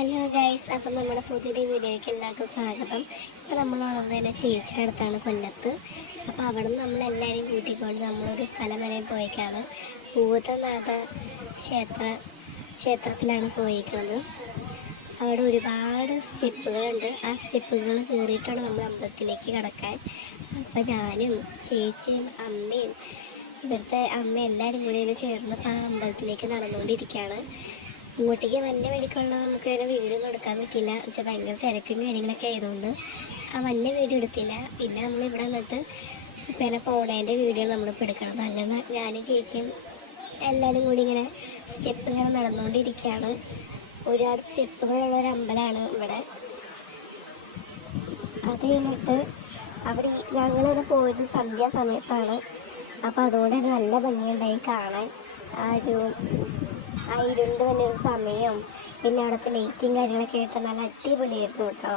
Hello guys, അപ്പം നമ്മുടെ പുതിയൊരു വീഡിയോയ്ക്ക് എല്ലാവർക്കും സ്വാഗതം. ഇപ്പോൾ നമ്മളുള്ളത് തന്നെ ചേച്ചിയുടെ അടുത്താണ്, കൊല്ലത്ത്. അപ്പോൾ അവിടെ നിന്ന് നമ്മളെല്ലാവരും കൂട്ടിക്കൊണ്ട് നമ്മളൊരു സ്ഥലം വരെ പോയിക്കാണ്. ഭൂതനാഥ ക്ഷേത്രത്തിലാണ് പോയിരിക്കുന്നത്. അവിടെ ഒരുപാട് സ്റ്റെപ്പുകളുണ്ട്. ആ സ്റ്റെപ്പുകൾ കയറിയിട്ടാണ് നമ്മൾ അമ്പലത്തിലേക്ക് കടക്കാൻ. അപ്പോൾ ഞാനും ചേച്ചിയും അമ്മയും ഇവിടുത്തെ അമ്മ എല്ലാവരും കൂടി ചേർന്ന് ആ അമ്പലത്തിലേക്ക് നടന്നുകൊണ്ടിരിക്കുകയാണ്. ഇങ്ങോട്ടേക്ക് വന്ന വഴിക്കുള്ള നമുക്ക് അതിനെ വീഡിയോ ഒന്നും എടുക്കാൻ പറ്റില്ല. വെച്ചാൽ ഭയങ്കര തിരക്കും കാര്യങ്ങളൊക്കെ ആയതുകൊണ്ട് ആ വന്ന വീഡിയോ എടുത്തില്ല. പിന്നെ നമ്മളിവിടെ വന്നിട്ട് പിന്നെ പോണേൻ്റെ വീഡിയോ നമ്മളിപ്പോൾ എടുക്കണം. അങ്ങനെ ഞാനും ചേച്ചിയും എല്ലാവരും കൂടി ഇങ്ങനെ സ്റ്റെപ്പ് ഇങ്ങനെ നടന്നുകൊണ്ടിരിക്കുകയാണ്. ഒരുപാട് സ്റ്റെപ്പുകളുള്ളൊരു അമ്പലമാണ് ഇവിടെ. അത് കഴിഞ്ഞിട്ട് അവിടെ ഞങ്ങളിവിടെ പോയത് സന്ധ്യാസമയത്താണ്. അപ്പോൾ അതുകൊണ്ട് തന്നെ നല്ല ഭംഗിയുണ്ടായി കാണാൻ. ആ ഇരുണ്ട് വന്നൊരു സമയം, പിന്നെ അവിടുത്തെ ലൈറ്റും കാര്യങ്ങളൊക്കെ ആയിട്ട് നല്ല അടിപൊളിയായിരുന്നു കേട്ടോ.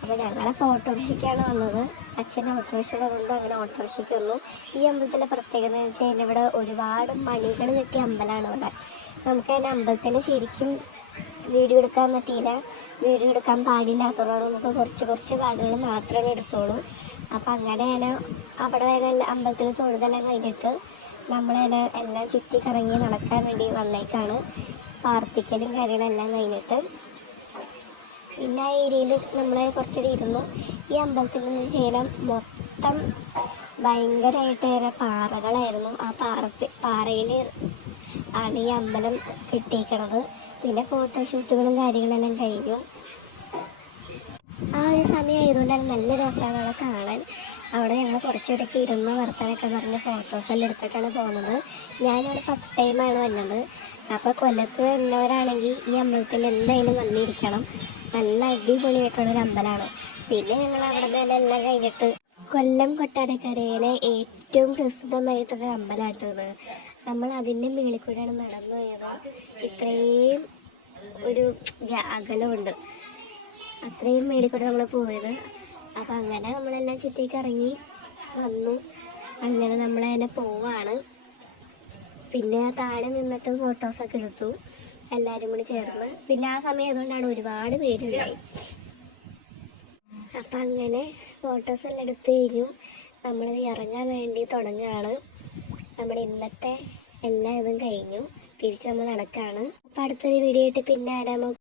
അപ്പോൾ ഞങ്ങളപ്പോൾ ഓട്ടോറിക്ഷയ്ക്കാണ് വന്നത്. അച്ഛൻ ഓട്ടോറിക്ഷ ഉള്ളതുകൊണ്ട് അങ്ങനെ ഓട്ടോറിക്ഷയ്ക്ക് വന്നു. ഈ അമ്പലത്തിലെ പ്രത്യേകത എന്ന് വെച്ച് കഴിഞ്ഞാൽ ഇവിടെ ഒരുപാട് മണികൾ കിട്ടിയ അമ്പലമാണ് ഇവിടെ. നമുക്ക് അതിൻ്റെ അമ്പലത്തിൻ്റെ ശരിക്കും വീഡിയോ എടുക്കാൻ പറ്റിയില്ല. വീഡിയോ എടുക്കാൻ പാടില്ലാത്തതുകൊണ്ട് നമുക്ക് കുറച്ച് ഭാഗങ്ങൾ മാത്രമേ എടുത്തോളൂ. അപ്പോൾ അങ്ങനെ ഞാൻ അവിടെ അമ്പലത്തിൽ തൊഴുതെല്ലാം കഴിഞ്ഞിട്ട് നമ്മളതിനെ എല്ലാം ചുറ്റിക്കറങ്ങി നടക്കാൻ വേണ്ടി വന്നേക്കാണ്. പ്രാർത്ഥിക്കലും കാര്യങ്ങളെല്ലാം കഴിഞ്ഞിട്ട് പിന്നെ ആ ഏരിയയിൽ നമ്മൾ കുറച്ചേരം ഇരുന്നു. ഈ അമ്പലത്തിൽ നിന്ന് ചെയ്യണം മൊത്തം ഭയങ്കരമായിട്ട് പാറകളായിരുന്നു. ആ പാറയിൽ ആണ് ഈ അമ്പലം കിട്ടിയിരിക്കണത്. പിന്നെ ഫോട്ടോഷൂട്ടുകളും കാര്യങ്ങളെല്ലാം കഴിഞ്ഞു. ആ ഒരു സമയമായതുകൊണ്ട് തന്നെ നല്ല രസമാണ് അവിടെ കാണാൻ. അവിടെ ഞങ്ങൾ കുറച്ചേരൊക്കെ ഇരുന്ന് വർത്തമാനമൊക്കെ പറഞ്ഞ് ഫോട്ടോസെല്ലാം എടുത്തിട്ടാണ് പോകുന്നത്. ഞാനിവിടെ ഫസ്റ്റ് ടൈമാണ് വന്നത്. അപ്പോൾ കൊല്ലത്ത് വരുന്നവരാണെങ്കിൽ ഈ അമ്പലത്തിൽ എന്തായാലും വന്നിരിക്കണം. നല്ല അടിപൊളിയായിട്ടുള്ളൊരു അമ്പലമാണ്. പിന്നെ ഞങ്ങൾ അവിടെ നിന്ന് എല്ലാം കഴിഞ്ഞിട്ട് കൊല്ലം കൊട്ടാരക്കരയിലെ ഏറ്റവും പ്രസിദ്ധമായിട്ടൊരു അമ്പലമായിട്ടത്. നമ്മൾ അതിൻ്റെ മുകളിൽ കൂടെയാണ് നടന്നു പോയത്. ഇത്രയും ഒരു അകലമുണ്ട്, അത്രയും മേളിൽ കൂടെ നമ്മൾ പോയത്. അപ്പം അങ്ങനെ നമ്മളെല്ലാം ചുറ്റിക്ക് ഇറങ്ങി വന്നു. അങ്ങനെ നമ്മളതിനെ പോവാണ്. പിന്നെ താഴെ നിന്നിട്ട് ഫോട്ടോസൊക്കെ എടുത്തു എല്ലാവരും കൂടി ചേർന്ന്. പിന്നെ ആ സമയം ആയതുകൊണ്ടാണ് ഒരുപാട് പേരുണ്ടായി. അപ്പം അങ്ങനെ ഫോട്ടോസെല്ലാം എടുത്ത് കഴിഞ്ഞു. നമ്മൾ ഇറങ്ങാൻ വേണ്ടി തുടങ്ങുകയാണ്. നമ്മുടെ ഇന്നത്തെ എല്ലാ ഇതും കഴിഞ്ഞു. തിരിച്ച് നമ്മൾ നടക്കുകയാണ്. അപ്പം അടുത്തൊരു വീഡിയോ ആയിട്ട് പിന്നെ ആരാമോ.